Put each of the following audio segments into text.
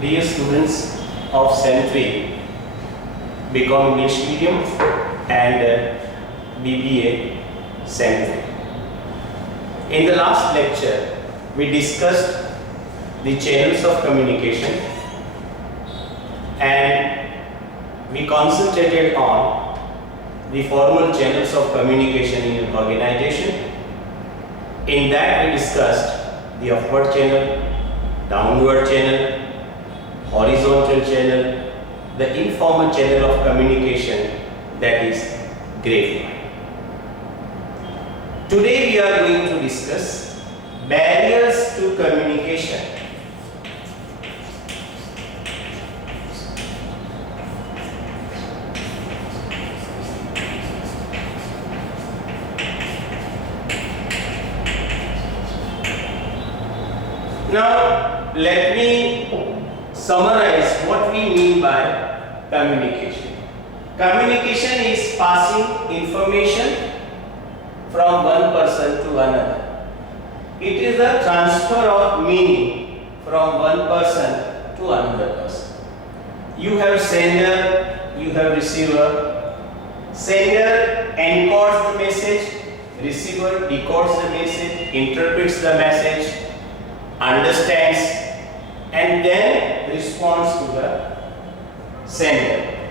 Dear students of Century, BCom English Medium and BBA Century. In the last lecture, we discussed the channels of communication and we concentrated on the formal channels of communication in an organization. In that, we discussed the upward channel, downward channel, horizontal channel, the informal channel of communication, that is grapevine. Today we are going to discuss barriers to communication. Now let me summarize what we mean by communication. Communication is passing information from one person to another. It is a transfer of meaning from one person to another person. You have sender, you have receiver. Sender encodes the message, receiver decodes the message, interprets the message, understands, and then responds to the sender.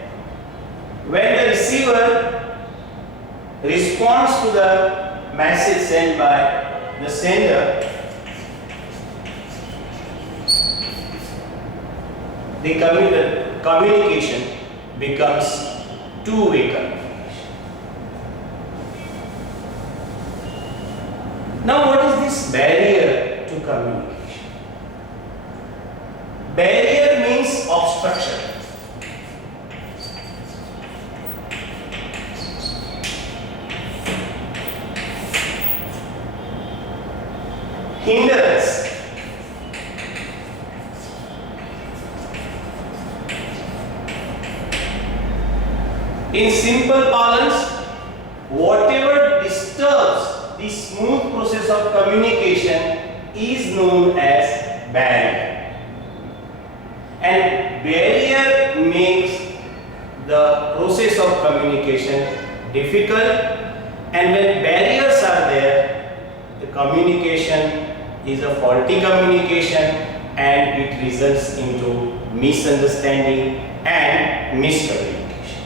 When the receiver responds to the message sent by the sender, the communication becomes two-way communication. Now, what is this barrier to communication? Barrier means obstruction. Hindrance. In simple parlance, whatever disturbs the smooth process of communication is known as barrier. And barrier makes the process of communication difficult, and when barriers are there, the communication is a faulty communication and it results into misunderstanding and miscommunication.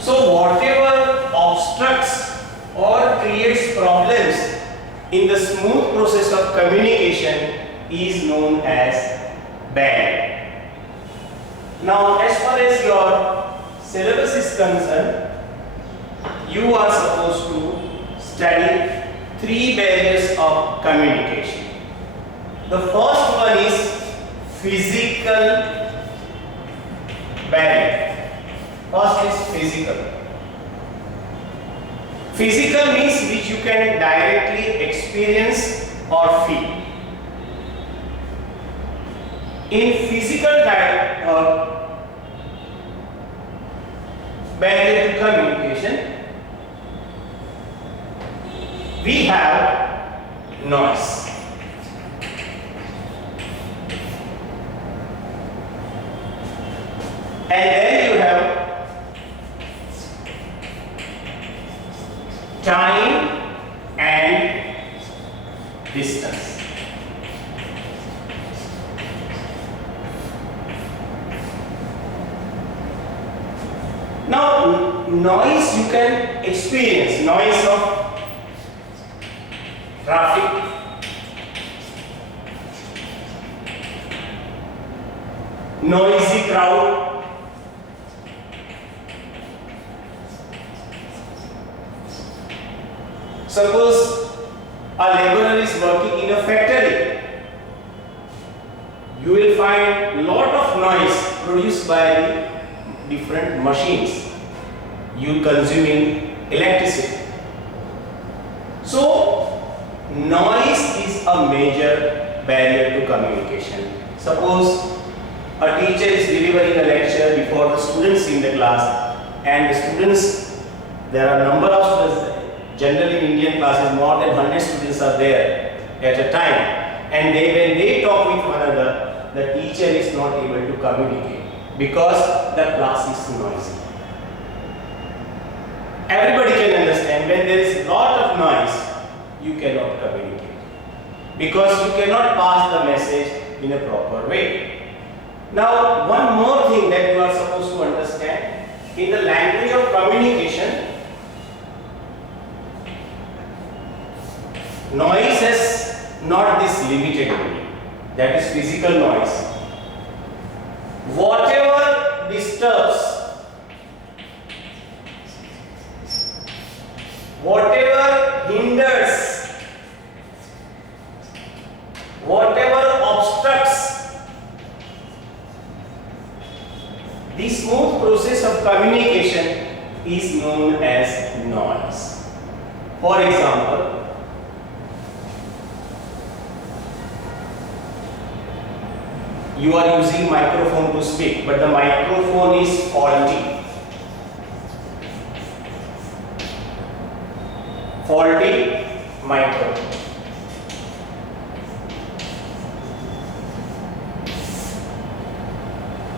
So whatever obstructs or creates problems in the smooth process of communication is known as barrier. Now, as far as your syllabus is concerned, you are supposed to study three barriers of communication. The first one is physical barrier. First is physical. Physical means which you can directly experience or feel. In physical barrier to communication, we have noise. And then you have time and distance. Now, noise you can experience, noise of traffic, noisy crowd, suppose a laborer is working in a factory, you will find lot of noise produced by the different machines, you consuming electricity. So, noise is a major barrier to communication. Suppose a teacher is delivering a lecture before the students in the class, and the students, there are a number of students, generally in Indian classes more than 100 students are there at a time. and when they talk with one another, the teacher is not able to communicate because the class is noisy. Everybody can understand when there is a lot of noise, you cannot communicate because you cannot pass the message in a proper way. Now, one more thing that you are supposed to understand, in the language of communication, noise has not this limited meaning, that is physical noise. Whatever disturbs, whatever hinders, whatever obstructs the smooth process of communication is known as noise. For example, you are using microphone to speak, but the microphone is faulty. Faulty microphone.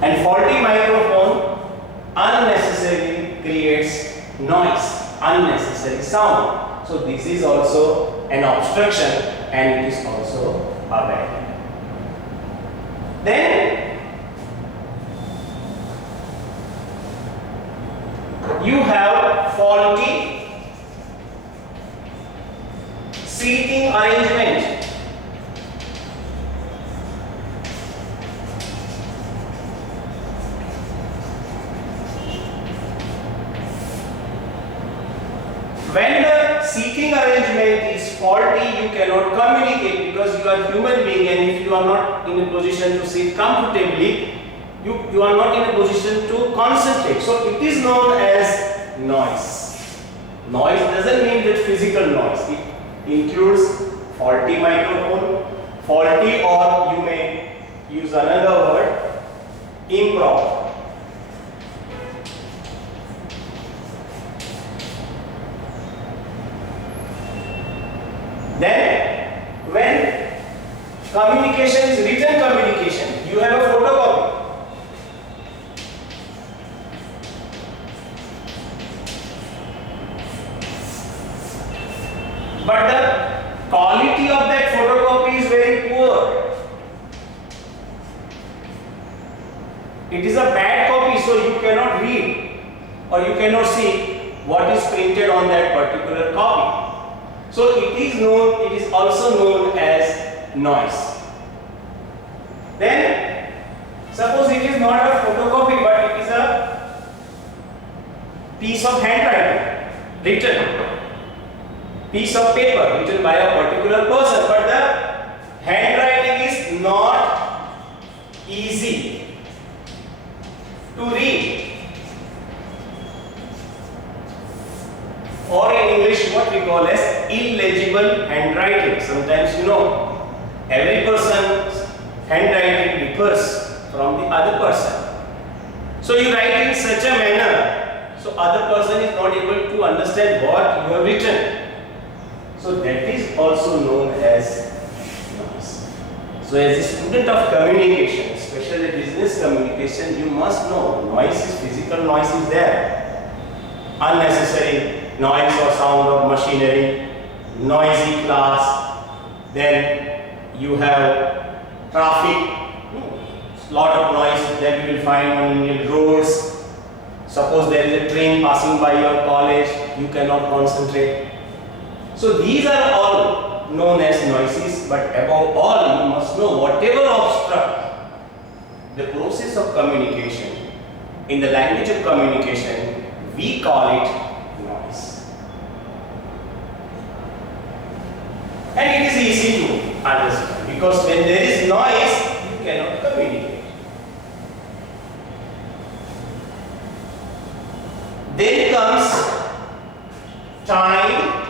And faulty microphone unnecessarily creates noise, unnecessary sound. So this is also an obstruction and it is also a bad. Then you have faulty seating arrangement. When the seating arrangement is faulty, you cannot communicate because you are human being, and if you are not in a position to sit comfortably, you are not in a position to concentrate. So it is known as noise. Noise doesn't mean that physical noise. It includes faulty microphone, faulty, or you may use another word, improper. Then, when communication is written communication, you have a photocopy. But the quality of that photocopy is very poor. It is a bad copy, so you cannot read or you cannot see what is printed on that particular copy. So it is also known as noise. Then suppose it is not a photocopy but it is a piece of handwriting, written piece of paper written by a particular person, but the handwriting is not easy to read. Or in English what we call as illegible handwriting. Sometimes every person's handwriting differs from the other person. So you write in such a manner, so other person is not able to understand what you have written. So that is also known as noise. So as a student of communication, especially business communication, you must know noise is physical noise is there. Unnecessary noise or sound of machinery, noisy class, then you have traffic, lot of noise that you will find on Indian roads. Suppose there is a train passing by your college, you cannot concentrate. So these are all known as noises, but above all you must know whatever obstruct the process of communication. In the language of communication, we call it noise. And it is easy to understand because when there is noise, you cannot communicate. Then comes time,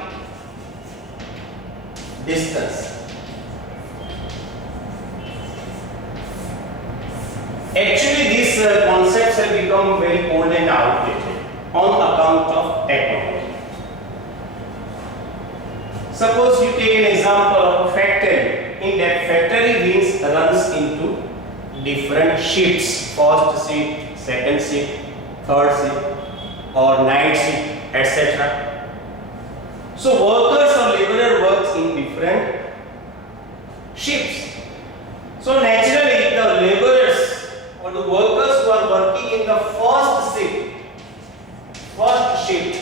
distance. Actually, these concepts have become very old and outdated on account of technology. Suppose you take an example of a factory. in that factory means runs into different shifts, first shift, second shift, third shift, or night shift, etc. So workers or laborer works in different shifts. So naturally the laborers or the workers who are working in the first shift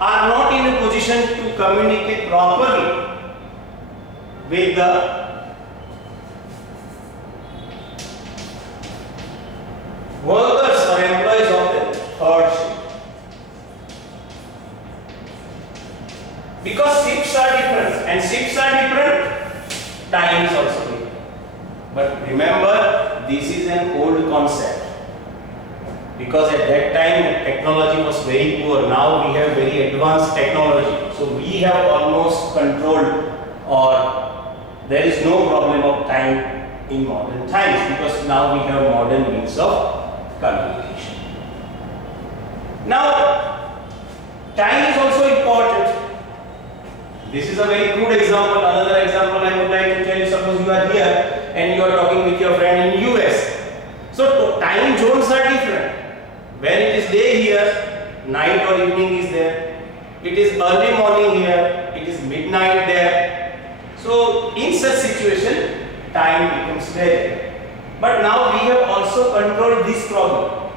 are not in a position to communicate properly with the workers or employees of the third shift. Because shifts are different and shifts are different, time is also different. But remember, this is an old concept. Because at that time the technology was very poor. Now we have very advanced technology. So we have almost controlled, or there is no problem of time in modern times, because now we have modern means of communication. Now, time is also important. This is a very good example. Another example I would like to tell you, suppose you are here and you are talking with your friend in US. So time zones are different. When it is day here, night or evening is there. It is early morning here, it is midnight there. So in such situation, time becomes very. But now we have also controlled this problem.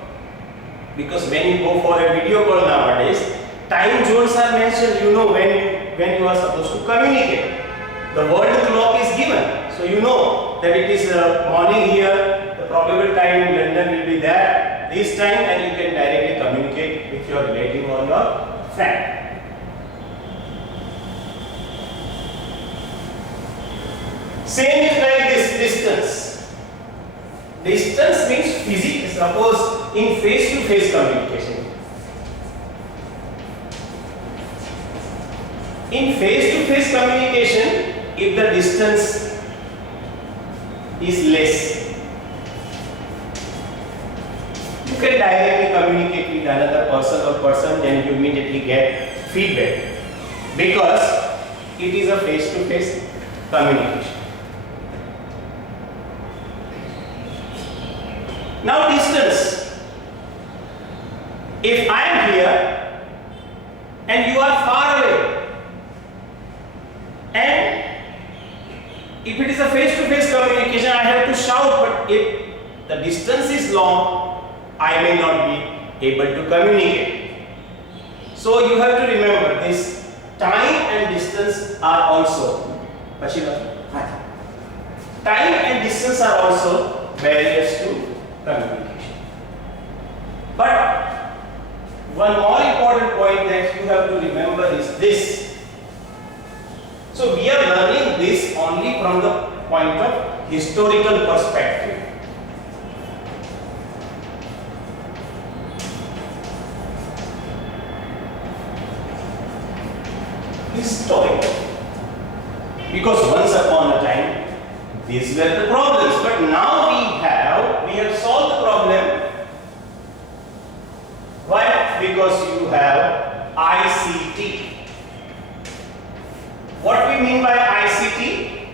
Because when you go for a video call nowadays, time zones are mentioned, you know when you are supposed to communicate. The world clock is given. So you know that it is morning here, the probable time in London will be there, this time, and you can directly communicate with your relative or your friend. Same is like this distance. Distance means physics, suppose in face-to-face communication. In face-to-face communication, if the distance is less, you can directly communicate with another person, then you immediately get feedback, because it is a face-to-face communication. Now distance. If I am here and you are far away, and if it is a face-to-face communication, I have to shout, but if the distance is long, I may not be able to communicate. So you have to remember this, time and distance are also, time and distance are also barriers to communication. But one more important point that you have to remember is this. So we are learning this only from the point of historical perspective. Historical. Because once upon a time, these were the problems, but now we have solved the problem. Why? Because you have ICT. What we mean by ICT?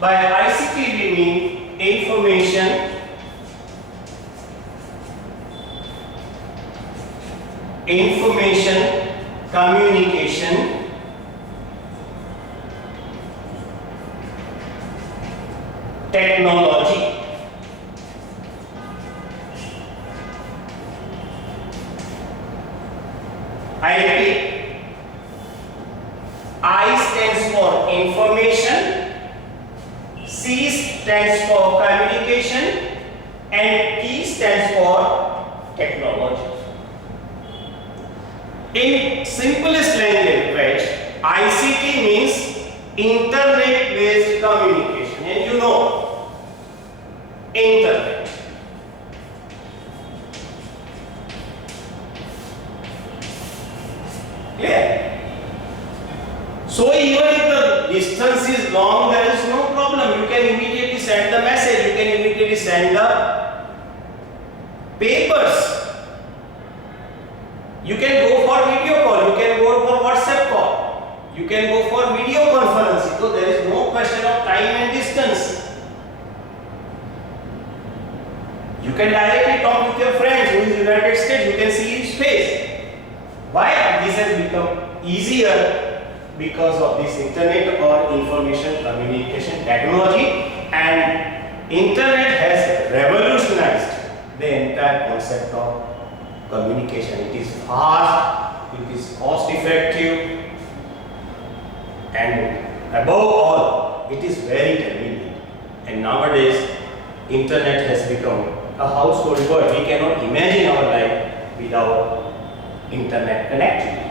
By ICT we mean information, communication, technology. I repeat, I stands for information, C stands for communication, and T stands for technology. In simplest language, ICT means internet-based communication, and you know, internet. Clear? So even if the distance is long, there is no problem. You can immediately send the message. You can immediately send the papers. You can go for video call. You can go for WhatsApp call. You You can go for video conferencing. So there is no question of time and distance. You can directly talk with your friends who is in the United States. You can see his face. Why this has become easier? Because of this internet or information communication technology, and internet has revolutionized the entire concept of communication. It is fast, it is cost effective, and above all, it is very convenient. And nowadays, internet has become a household word. We cannot imagine our life without internet connectivity.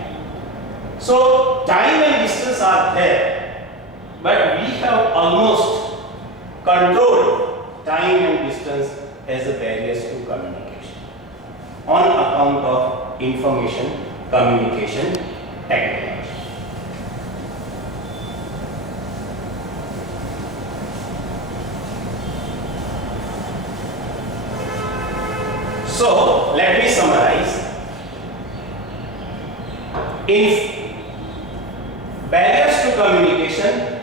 So time and distance are there, but we have almost controlled time and distance as the barriers to communication on account of information communication technology. So let me summarize. In barriers to communication,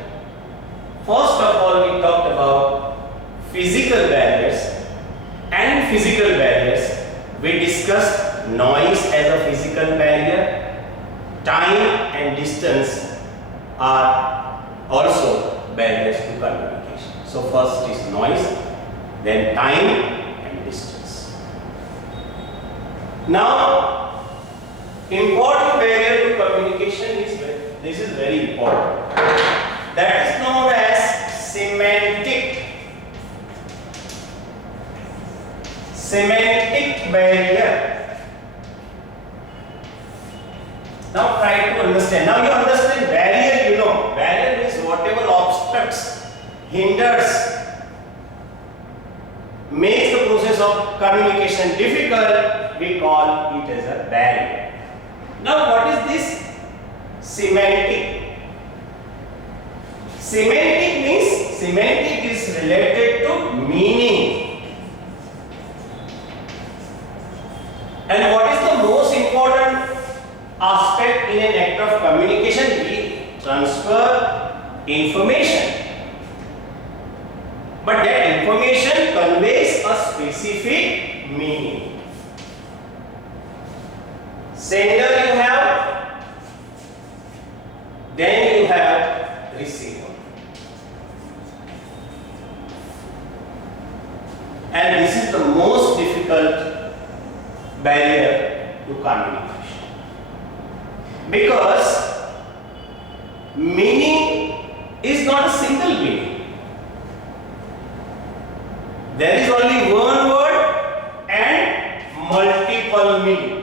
first of all we talked about physical barriers and physical barriers. We discussed noise as a physical barrier. Time and distance are also barriers to communication. So first is noise, then time and distance. Now, important barrier to communication is, this is very important, that is known as semantic barrier. Now try to understand. Now you understand barrier, you know. Barrier is whatever obstructs, hinders, makes the process of communication difficult, we call it as a barrier. Now what is this semantic? Semantic is related to meaning. And what is the most important aspect in an act of communication? We transfer information. But that information conveys a specific meaning. Sender you have, then you have receiver. And this is the most difficult barrier to communication. Because meaning is not a single meaning. There is only one word and multiple meaning.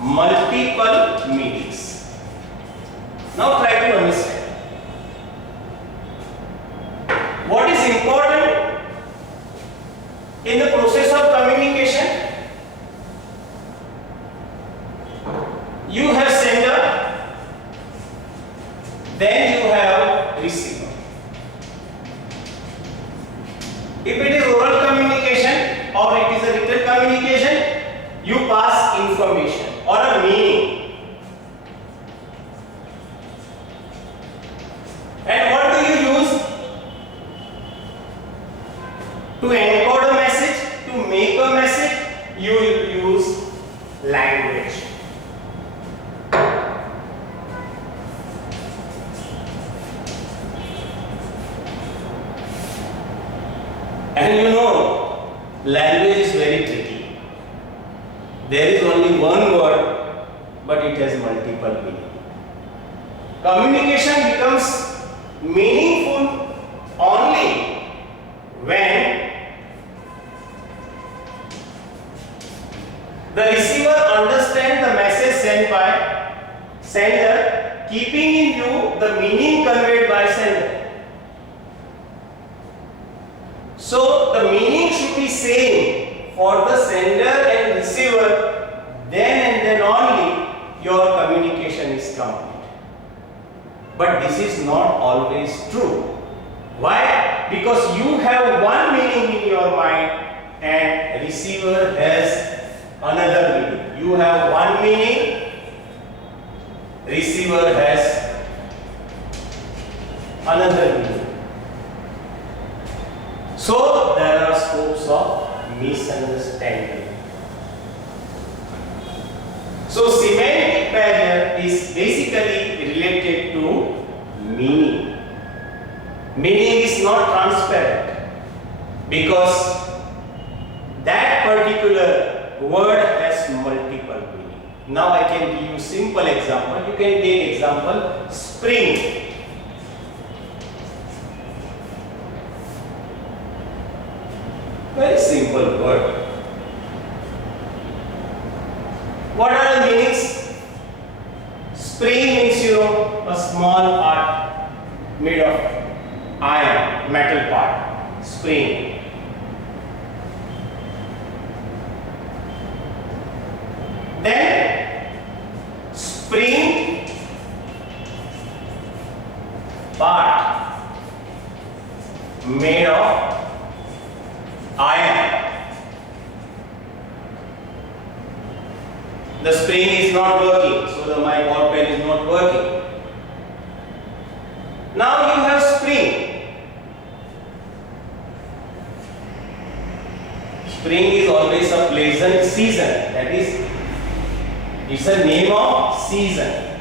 Multiple meanings. Now try to understand. What is important in the process of communication? You have sender, then you have receiver. If it is oral communication or it is a written communication, you pass information or a meaning. And what do you use to encode a message, to make a message? You will use language. And you know, language is very tricky. There is only one word, but it has multiple meanings. Communication becomes meaningful only when the receiver understands the message sent by sender, keeping in view the meaning conveyed by sender. So the meaning should be same for the sender and receiver, then and then only your communication is complete. But this is not always true. Why? Because you have one meaning in your mind and receiver has another meaning. You have one meaning, receiver has another meaning. So there are scopes of misunderstanding. So semantic barrier is basically related to meaning. Meaning is not transparent because that particular word has multiple meaning. Now I can give you simple example. You can take example spring. Very simple word. What are the meanings? Spring means a small part made of iron, metal part. Spring. Then spring part made of iron. The spring is not working, so my ball pen is not working. Now you have spring. Spring is always a pleasant season. That is, it's a name of season.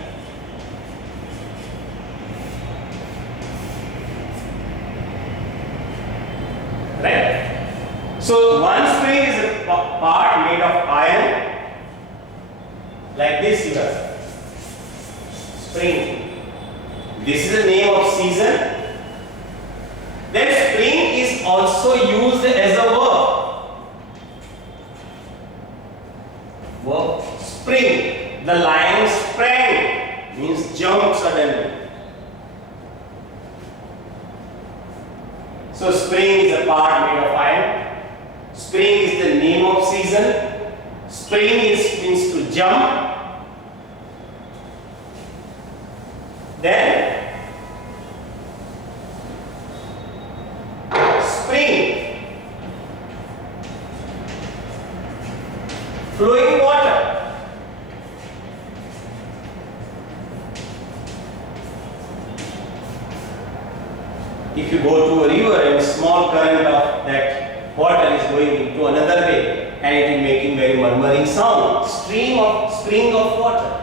Right? So one spring is a part made of iron. Like this you have spring. This is the name of season. Then spring is also used as a verb. Verb spring. The lion sprang means jump suddenly. So spring is a part made of iron. Spring is the name of season. Spring means to jump. Then spring, flowing water. If you go to a river and small current of that water is going into another way and it is making very murmuring sound, spring of water.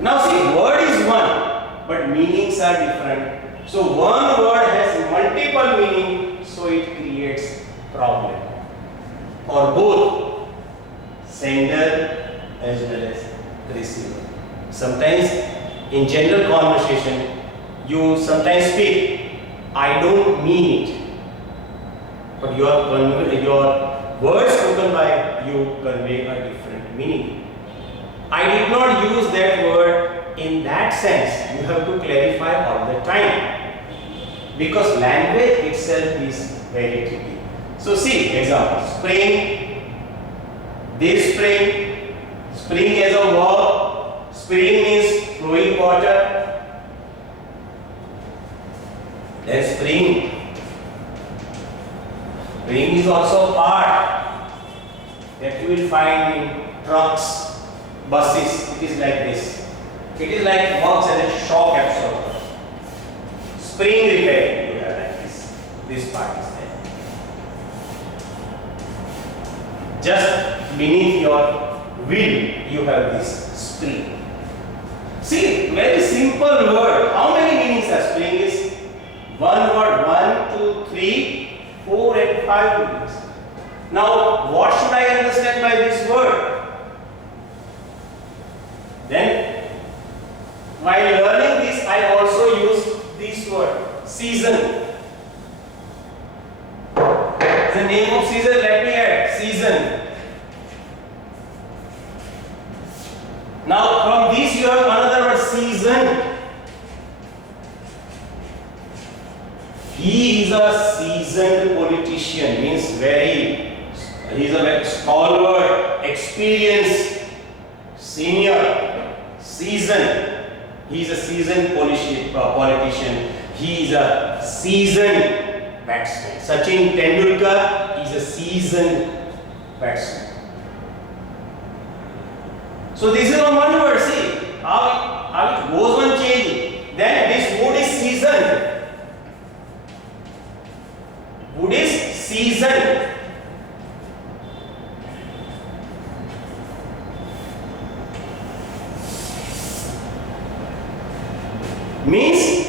Now see, word is one, but meanings are different. So one word has multiple meaning, so it creates problem for both sender as well as receiver. Sometimes in general conversation, you sometimes speak, I don't mean it, but your words spoken by you convey a different meaning. I did not use that word in that sense. You have to clarify all the time because language itself is very tricky. So see example, spring, this spring, spring as a verb, spring means flowing water. Then spring is also a part that you will find in trucks, buses. It is like this. It is like works as a shock absorber. Spring repair, you have like this. This part is there. Just beneath your wheel, you have this spring. See, very simple word. How many meanings are spring is? One word, 1, 2, 3, 4 and 5 meanings. Now, what should I understand by this word? Then, while learning this, I also use this word, season. The name of season, let me add, season. Now, from this you have another word, season. He is a seasoned politician, means he is a very stalwart, experienced, senior, seasoned. He is a seasoned politician. He is a seasoned batsman. Sachin Tendulkar is a seasoned batsman. So this is one word. See how it goes on changing. Then this wood is seasoned. Wood is seasoned. Means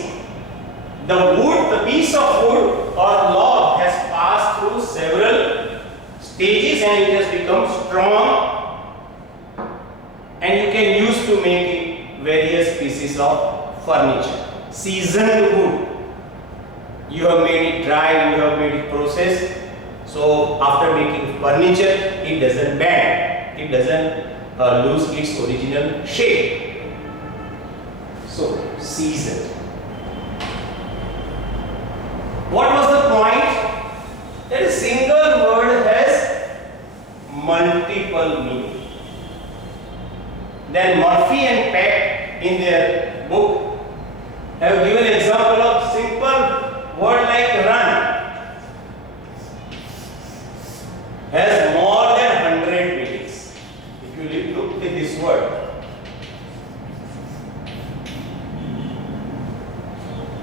the wood, the piece of wood or log has passed through several stages and it has become strong, and you can use to make various pieces of furniture. Seasoned wood. You have made it dry, you have made it processed. So after making furniture, it doesn't bend, it doesn't lose its original shape. So seasoned. What was the point? That a single word has multiple meaning. Then Murphy and Peck in their book have given example of simple word like run has more than 100 meanings. If you look at this word,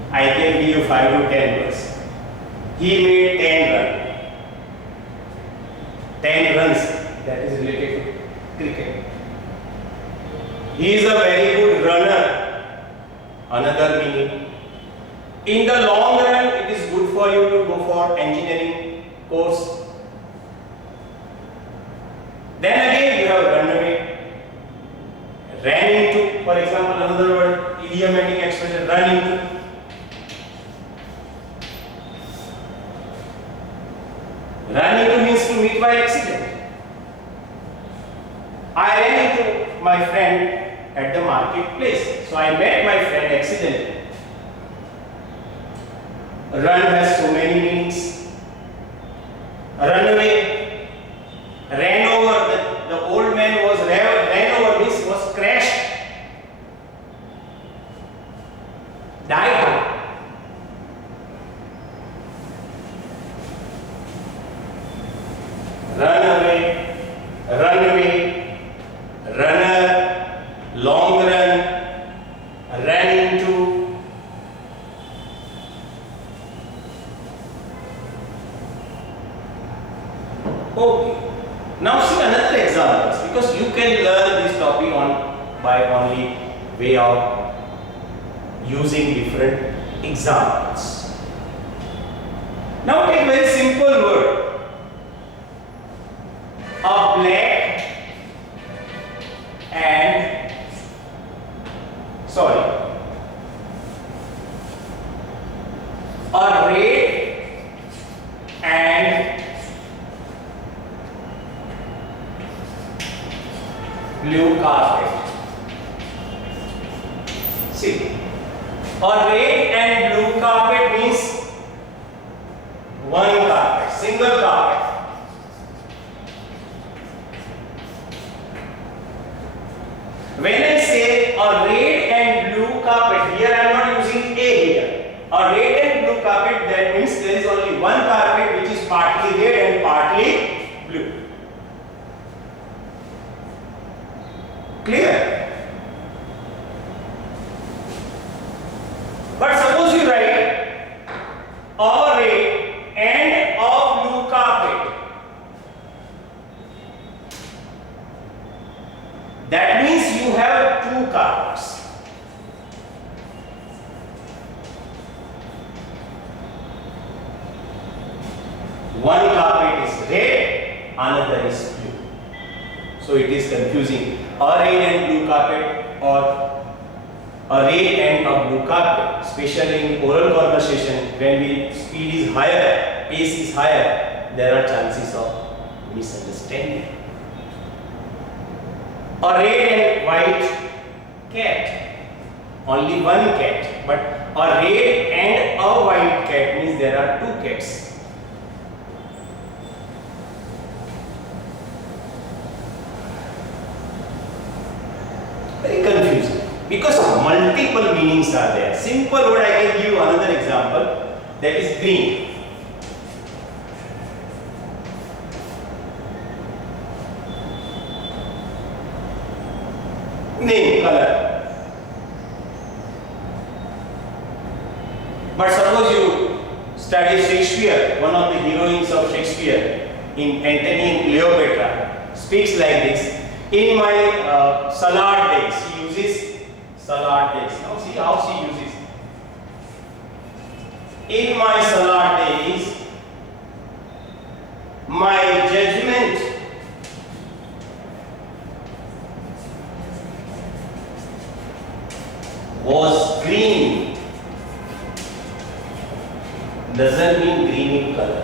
I can give you 5 to 10 words. He made 10 runs. 10 runs, that is related to cricket. He is a very good runner. Another meaning. In the long run, it is good for you to go for engineering course. Then again, you have run away. Ran into, for example, another word, idiomatic expression, run into. Run into means to meet by accident. I ran into my friend at the marketplace. So I met my friend accidentally. Run has so many meanings. Run away, ran over, the old man was ran over means was crashed, died. Runaway, runner, long run, ran into. Okay. Now see another example, because you can learn this topic by only way of using different examples. Now take very simple word. A black and a red and blue carpet. See, a red and blue carpet means one carpet, single carpet. When I say a red and blue carpet, here I am not using A here. A red and blue carpet, that means there is only one carpet which is partly red and partly blue. Clear? But suppose you write a red and a blue carpet. That means you have two carpets. One carpet is red, another is blue. So it is confusing. A red and blue carpet or a red and a blue carpet. Especially in oral conversation, when speed is higher, pace is higher, there are chances of misunderstanding. A red and white cat, only one cat, but a red and a white cat means there are two cats. Very confusing because multiple meanings are there. Simple word, I can give you another example, that is green. name, color. But suppose you study Shakespeare, one of the heroines of Shakespeare in Antony and Cleopatra speaks like this. In my salad days, she uses salad days. Now see how she uses. In my salad days, my judgment was green. Doesn't mean green in color.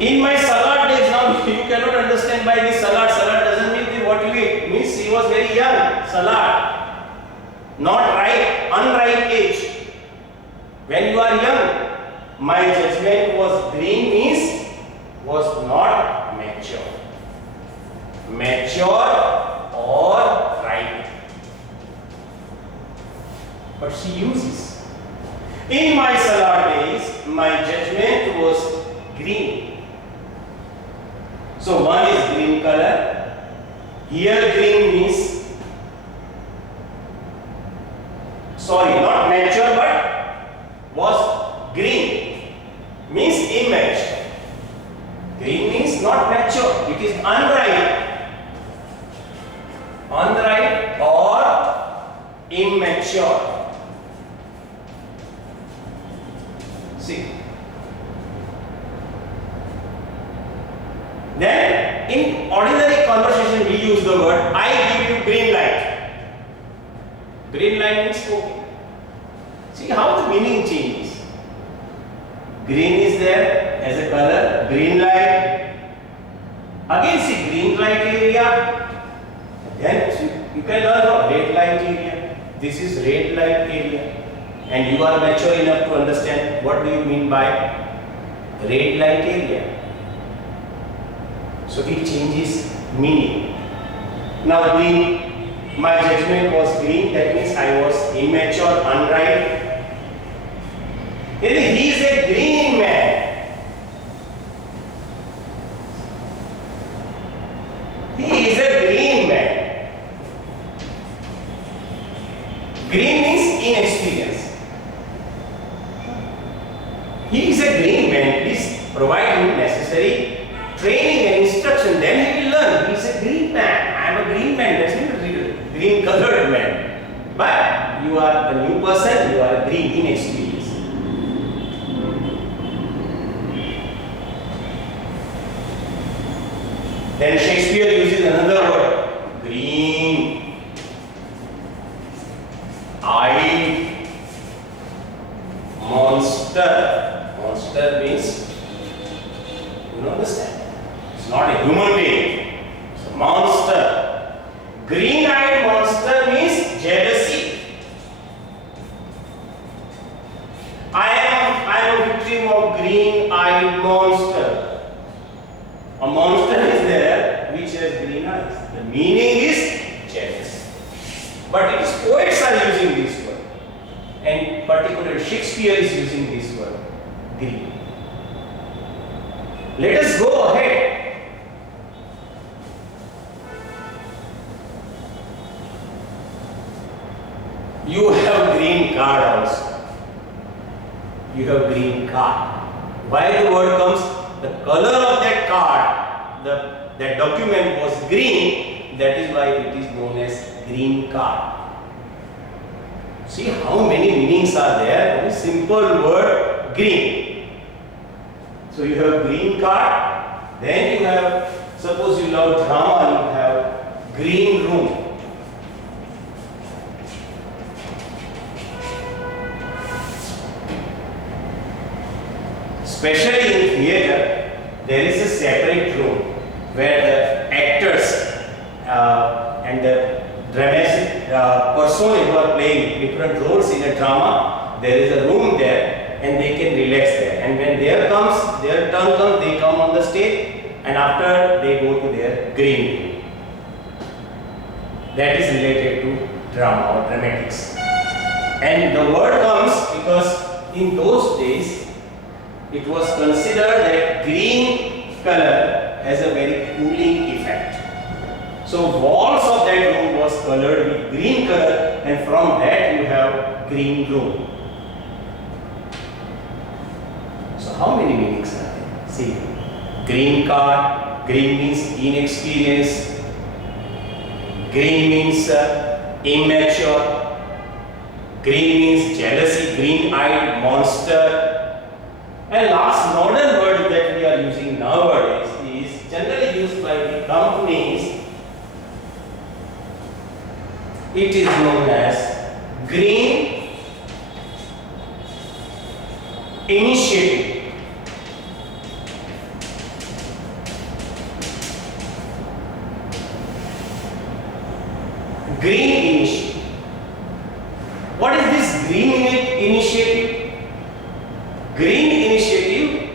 In my salad days, now you cannot understand by this salad. Salad doesn't mean what you eat. Means she was very young. Salad. Not ripe, unripe age. When you are young, my judgment was green means was not mature. Mature or ripe. But she uses. In my salad days, my judgment was green. So one is green color. Here green means, sorry, not mature but was green. Means immature. Green means not mature. It is unripe. Unripe or immature. See. Then in ordinary conversation we use the word I give you green light. Green light means okay. See how the meaning changes. Green is there as a color, green light. Again see green light area. Then you can learn from red light area. This is red light area. And you are mature enough to understand what do you mean by red light area. So it changes meaning. Now green, my judgment was green, that means I was immature, unripe. He is a green man. He is a green man. Green means inexperience. He is a green man. Please provide him necessary training and instruction. Then he will learn. He is a green man. I am a green man. That's not a green colored man. But you are a new person. You are a green inexperience. Then Shakespeare uses another word. Green. Eyed. Monster. Monster means, you don't understand. It's not a human being. It's a monster. Green-eyed monster means jealousy. I am a victim of green-eyed monster. A monster is there which has green eyes. The meaning is jealous. But it is poets are using this word. And particularly Shakespeare is using this word, green. Let us go ahead. You have green card also. You have green card. Why the word comes? The color of that card, that document was green. That is why it is known as green card. See how many meanings are there. Very simple word green. So you have green card. Then you have, suppose you love drama, you have green room. Especially in theatre, there is a separate room where the actors and the dramatic persons who are playing different roles in a drama, there is a room there and they can relax there. And when their turn comes, they come on the stage and after they go to their green room. That is related to drama or dramatics. And the word comes because in those days, it was considered that green color has a very cooling effect. So walls of that room was colored with green color, and from that you have green room. So how many meanings are there? See, green card, green means inexperience, green means immature, green means jealousy, green-eyed monster, and last modern word that we are using nowadays is generally used by the companies. It is known as green initiative. Green initiative. What is this green initiative? Green initiative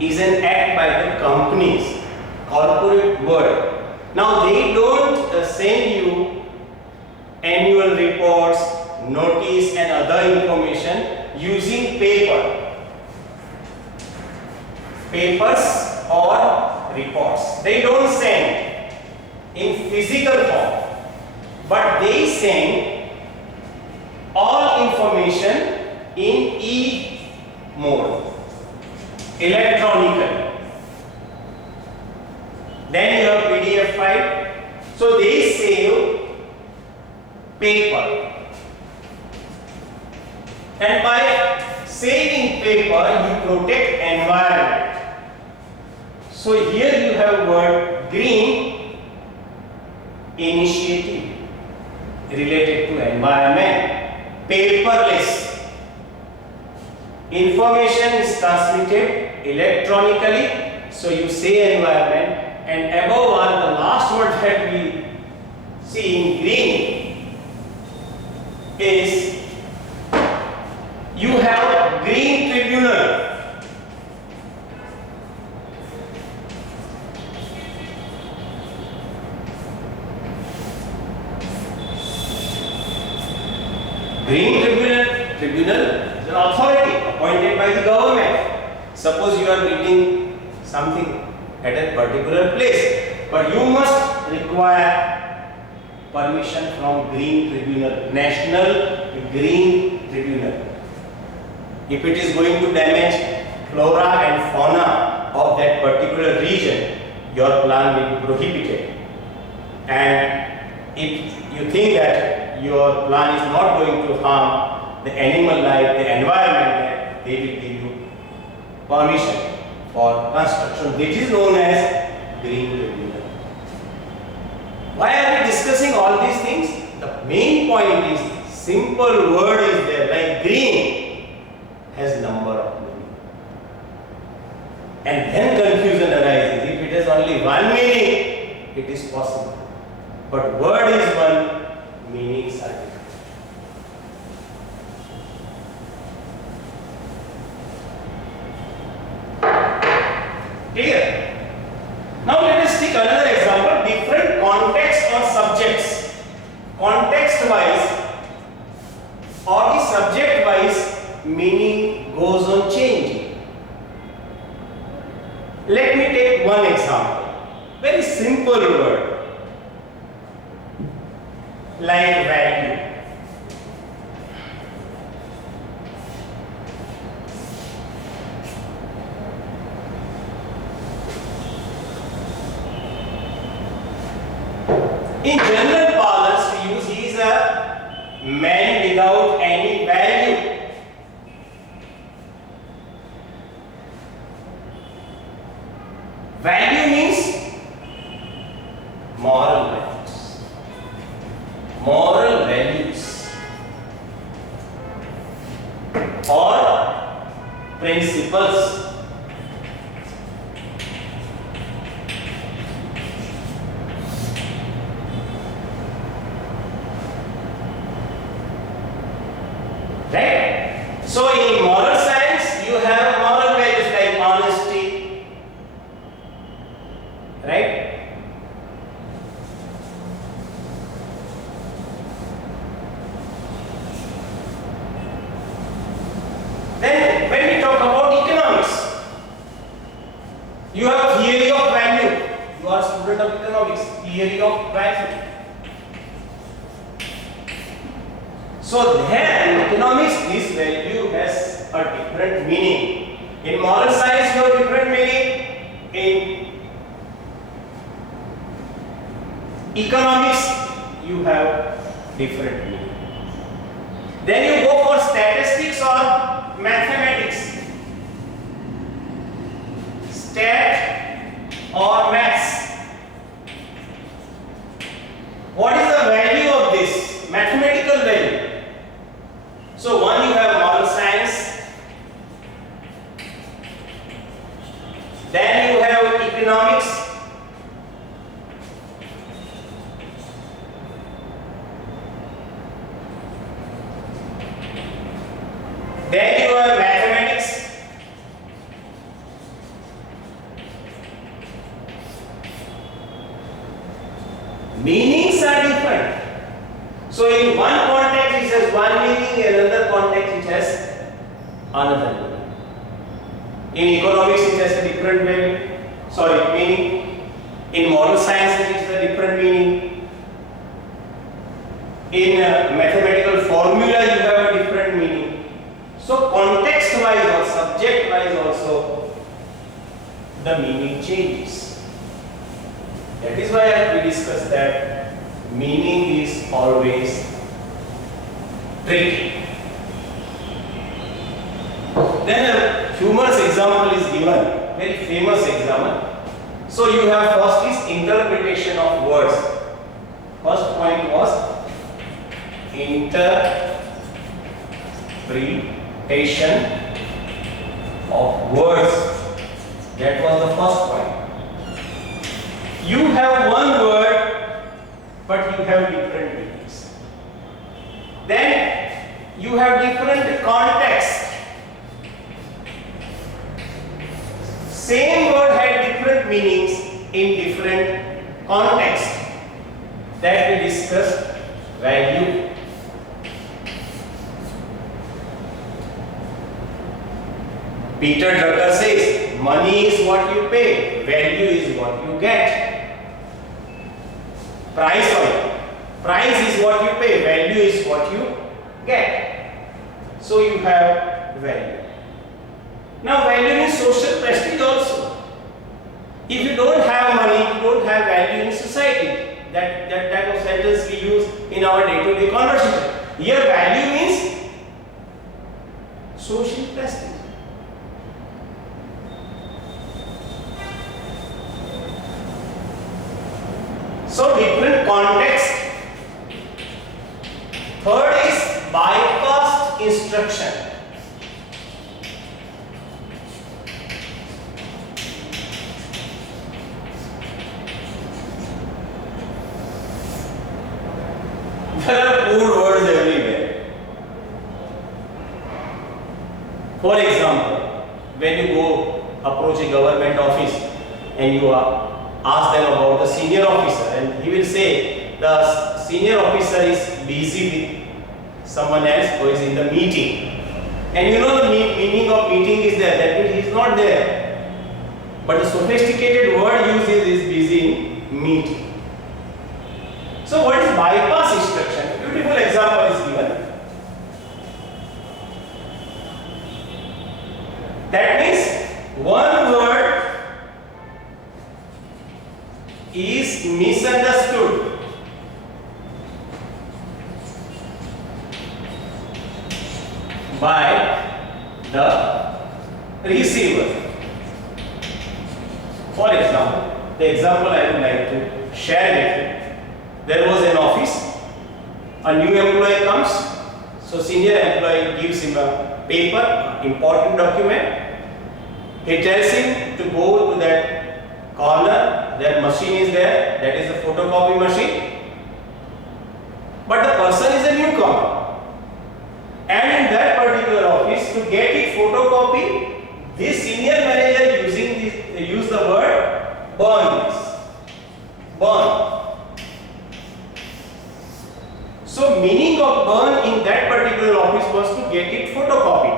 is an act by the companies, corporate world. Now they don't send you annual reports, notice and other information using papers or reports. They don't send in physical form, but they send all information in e-mode, electronically. Then you have PDF file. So they save paper, and by saving paper you protect environment. So here you have word green initiative related to environment. Paperless information is transmitted electronically, so you say environment. And above all, the last word that we see in green is you have green tribunal. Green tribunal is an authority appointed by the government. Suppose you are building something at a particular place, but you must require permission from Green Tribunal, National Green Tribunal. If it is going to damage flora and fauna of that particular region, your plan will be prohibited. And if you think that your plan is not going to harm the animal life, the environment, they will give you permission for construction. This is known as Green Tribunal. Why are we discussing all these things? The main point is simple word is there, like green has number of meaning. And then confusion arises. If it has only one meaning, it is possible. But word is one, meanings are different. Clear? Now let us take another example, different context or subjects. Context wise or the subject wise meaning goes on changing. Let me take one example. Very simple word. Like value. In general parlance, we use he is a man without any value. Value means moral values. Moral values or principles. Right? So in moral science, you have moral values like honesty. Right? Then when we talk about economics, theory of value. So then economics, this value has a different meaning. In moral science you have different meaning. In economics you have different meaning. Then you go for statistics or mathematics. Stat or maths. What is the value of this? Mathematical value. So one you have moral science, then you have economics, then you have mathematics, meanings are different. So in one context it has one meaning, in another context it has another meaning. In economics it has a different meaning. In moral sciences it has a different meaning. In mathematical formula you have a different meaning. So context wise or subject wise also the meaning changes. That is why we discussed that meaning is always tricky. Then a humorous example is given, very famous example. So you have first is interpretation of words. First point was interpretation of words. That was the first point. You have one word but you have different meanings. Then you have different context. Same word had different meanings in different context. That we discussed value. Peter Drucker says, money is what you pay, value is what you get. Price is what you pay, value is what you get. So you have value. Now value is social prestige also. If you don't have money, you don't have value in society. That type of sentence we use in our day-to-day conversation. Here value means social prestige. So different context. Third is bypassed instruction. There are code words everywhere. For example, when you go approach a government office and you ask them about the senior officer, and he will say the senior officer is busy with someone else who is in the meeting. And you know the meaning of meeting is there, that means he is not there. But the sophisticated word used is busy in meeting. So what is bypass instruction? Beautiful example is given. That means one word is misunderstood by the receiver. For example, the example I would like to share with you. There was an office, a new employee comes, so senior employee gives him a paper, important document. He tells him to go to that corner, that machine is there, that is a photocopy machine. But the person is a newcomer. And in that particular office, to get it photocopy, this senior manager use the word burn this. Burn. So meaning of burn in that particular office was to get it photocopied.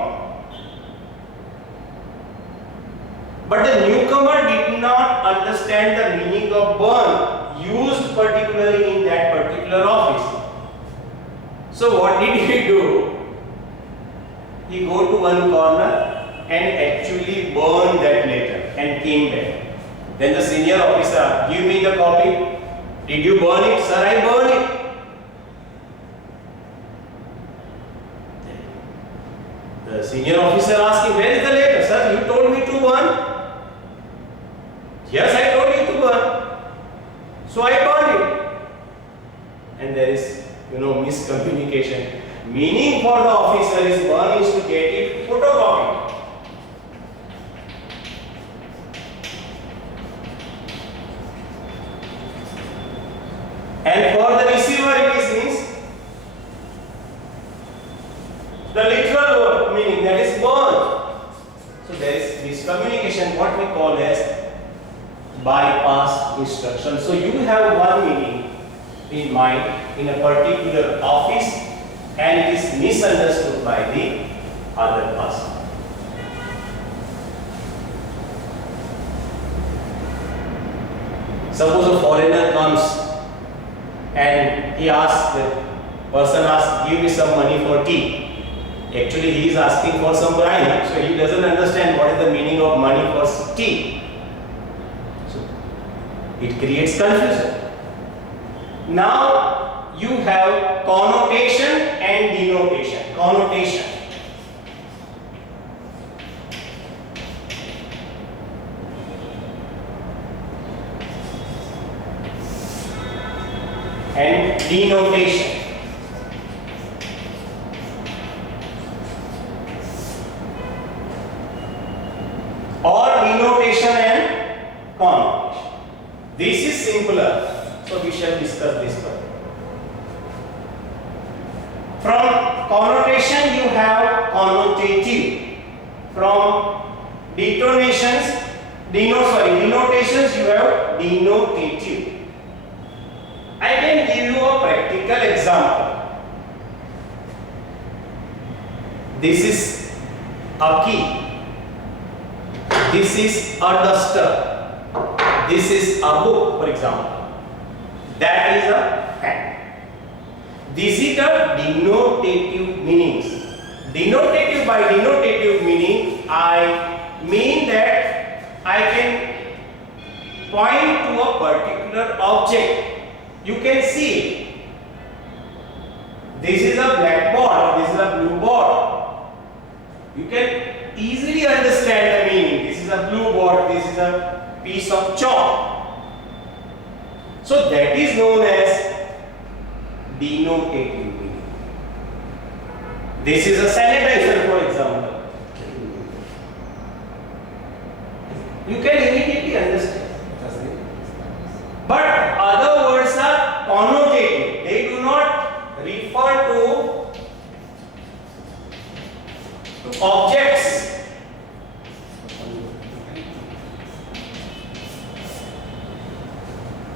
But the newcomer did not understand the meaning of burn used particularly in that particular office. So what did he do? He go to one corner and actually burn that letter and came back. Then the senior officer, give me the copy. Did you burn it? Sir, I burn it. The senior officer asking, where is the letter? Sir, you told me to burn. Yes, I told you to burn. So I burned it. And there is, miscommunication. Meaning for the officer is burn is to get it photocopied. And for the receiver it is means the literal word, meaning that is burned. So there is miscommunication, what we call as bypass instruction. So you have one meaning in mind in a particular office and it is misunderstood by the other person. Suppose a foreigner comes and he asks, the person asks, give me some money for tea. Actually he is asking for some brine, so he doesn't understand what is the meaning of money for tea. So it creates confusion. Now you have connotation and denotation. Connotation. And denotation. Or denotation and connotation. This is simpler, so we shall discuss this one. From connotation you have connotative. From denotations you have denotative. I can give you a practical example. This is a key. This is a duster. This is a book, for example. That is a pen. These are the denotative meanings. Denotative, by denotative meaning, I mean that I can point to a particular object. You can see it. This is a blackboard, this is a blue board. You can easily understand the meaning. This is a blue board, this is a piece of chalk. So that is known as denotative meaning. This is a sanitizer, for example. You can immediately understand. But other words are connotative. They do not refer to objects.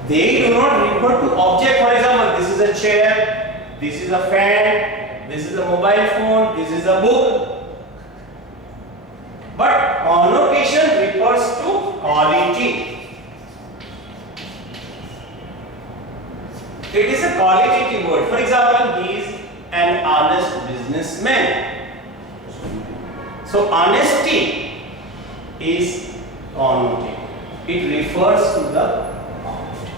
They do not refer to object. For example, this is a chair, this is a fan, this is a mobile phone, this is a book. But connotation refers to quality. It is a qualitative word. For example, he is an honest businessman. So honesty is connotative. It refers to the object.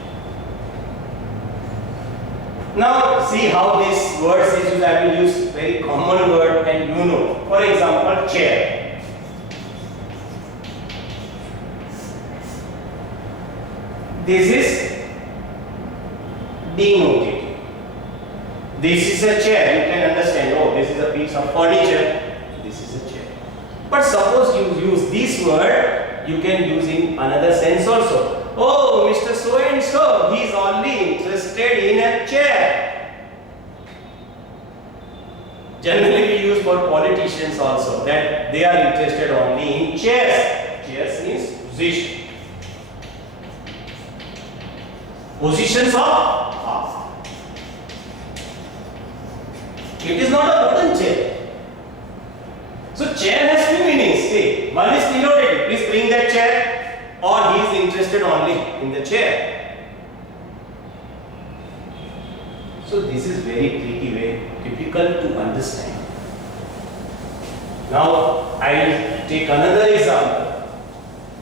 Now see how this word is used. I will use very common word and you know. For example, chair. This is denotative. This is a chair. You can understand, oh, this is a piece of furniture. This is a chair. But suppose you use this word, you can use in another sense also. Oh, Mr. So and so, he is only interested in a chair. Generally we use for politicians also, that they are interested only in chairs. Chairs means position. Positions of power. It is not a wooden chair. So chair has two meanings. See, one is denotative. Please bring that chair. Or he is interested only in the chair. So this is very tricky, very difficult to understand. Now I will take another example.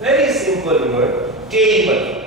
Very simple word, table.